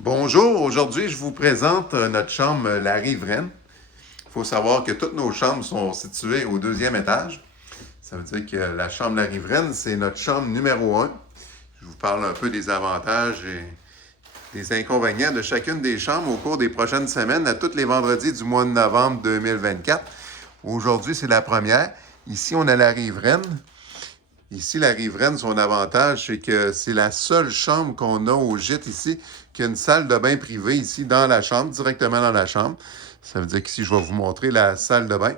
Bonjour, aujourd'hui je vous présente notre chambre La Riveraine. Il faut savoir que toutes nos chambres sont situées au deuxième étage. Ça veut dire que la chambre La Riveraine, c'est notre chambre numéro un. Je vous parle un peu des avantages et des inconvénients de chacune des chambres au cours des prochaines semaines, à tous les vendredis du mois de novembre 2024. Aujourd'hui, c'est la première. Ici, on a La Riveraine. Ici, la riveraine, son avantage, c'est que c'est la seule chambre qu'on a au gîte ici, qui a une salle de bain privée ici dans la chambre, directement dans la chambre. Ça veut dire qu'ici, je vais vous montrer la salle de bain.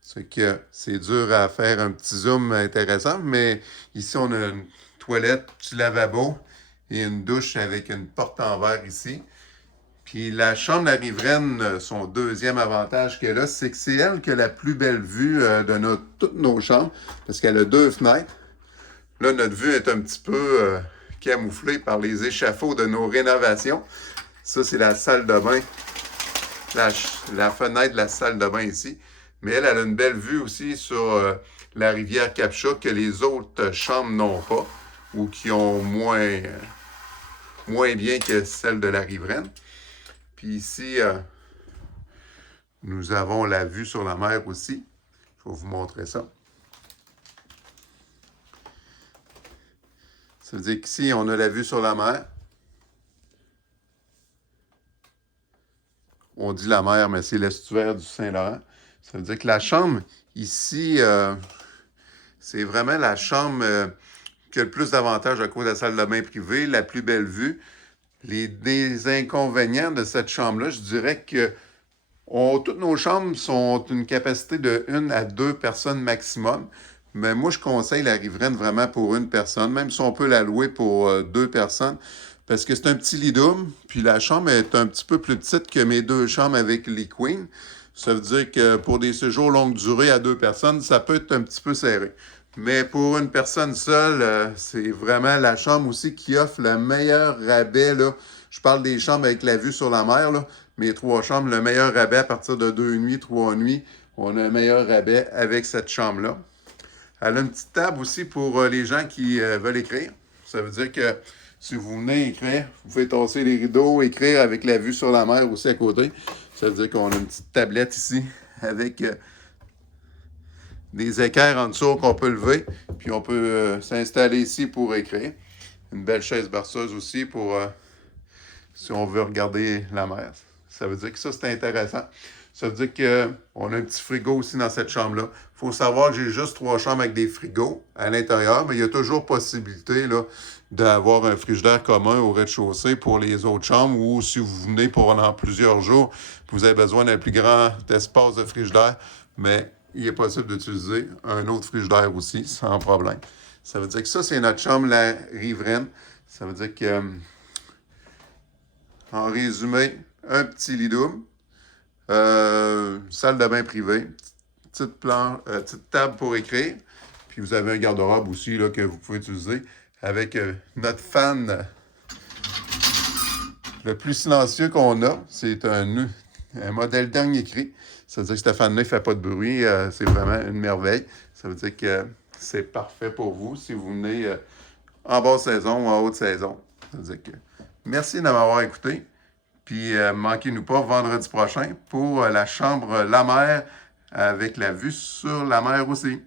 C'est que c'est dur à faire un petit zoom intéressant, mais ici, on a une toilette, petit lavabo et une douche avec une porte en verre ici. Puis la chambre La Riveraine, son deuxième avantage qu'elle a, c'est que c'est elle qui a la plus belle vue de toutes nos chambres, parce qu'elle a deux fenêtres. Là, notre vue est un petit peu camouflée par les échafauds de nos rénovations. Ça, c'est la salle de bain, la fenêtre de la salle de bain ici. Mais elle a une belle vue aussi sur la rivière Capcha que les autres chambres n'ont pas, ou qui ont moins bien que celle de La Riveraine. Puis ici, nous avons la vue sur la mer aussi. Je vais vous montrer ça. Ça veut dire qu'ici, on a la vue sur la mer. On dit la mer, mais c'est l'estuaire du Saint-Laurent. Ça veut dire que la chambre, ici, c'est vraiment la chambre qui a le plus d'avantages à cause de la salle de bain privée, la plus belle vue. Les inconvénients de cette chambre-là, je dirais que toutes nos chambres sont une capacité de 1 à 2 personnes maximum. Mais moi, je conseille la riveraine vraiment pour une personne, même si on peut la louer pour 2 personnes, parce que c'est un petit lit double, puis la chambre est un petit peu plus petite que mes deux chambres avec lit queen. Ça veut dire que pour des séjours longue durée à 2 personnes, ça peut être un petit peu serré. Mais pour une personne seule, c'est vraiment la chambre aussi qui offre le meilleur rabais, là. Je parle des chambres avec la vue sur la mer, là. Mes 3 chambres, le meilleur rabais à partir de 2 nuits, 3 nuits. On a un meilleur rabais avec cette chambre-là. Elle a une petite table aussi pour les gens qui veulent écrire. Ça veut dire que si vous venez écrire, vous pouvez tasser les rideaux, écrire avec la vue sur la mer aussi à côté. Ça veut dire qu'on a une petite tablette ici avec des équerres en dessous qu'on peut lever. Puis on peut s'installer ici pour écrire. Une belle chaise berceuse aussi pour si on veut regarder la mer. Ça veut dire que ça, c'est intéressant. Ça veut dire qu'on a un petit frigo aussi dans cette chambre-là. Il faut savoir que j'ai juste 3 chambres avec des frigos à l'intérieur, mais il y a toujours possibilité là, d'avoir un frigidaire commun au rez-de-chaussée pour les autres chambres, ou si vous venez pendant plusieurs jours, vous avez besoin d'un plus grand espace de frigidaire, mais il est possible d'utiliser un autre frigidaire aussi, sans problème. Ça veut dire que ça, c'est notre chambre, la riveraine. Ça veut dire que, en résumé, un petit lit double, salle de bain privée, petite table pour écrire, puis vous avez un garde-robe aussi là, que vous pouvez utiliser avec notre fan le plus silencieux qu'on a. C'est un modèle dernier cri. Ça veut dire que ce fan-là ne fait pas de bruit. C'est vraiment une merveille. Ça veut dire que c'est parfait pour vous si vous venez en basse saison ou en haute saison. Ça veut dire que merci de m'avoir écouté. Puis manquez-nous pas vendredi prochain pour la chambre La Mer avec la vue sur la mer aussi.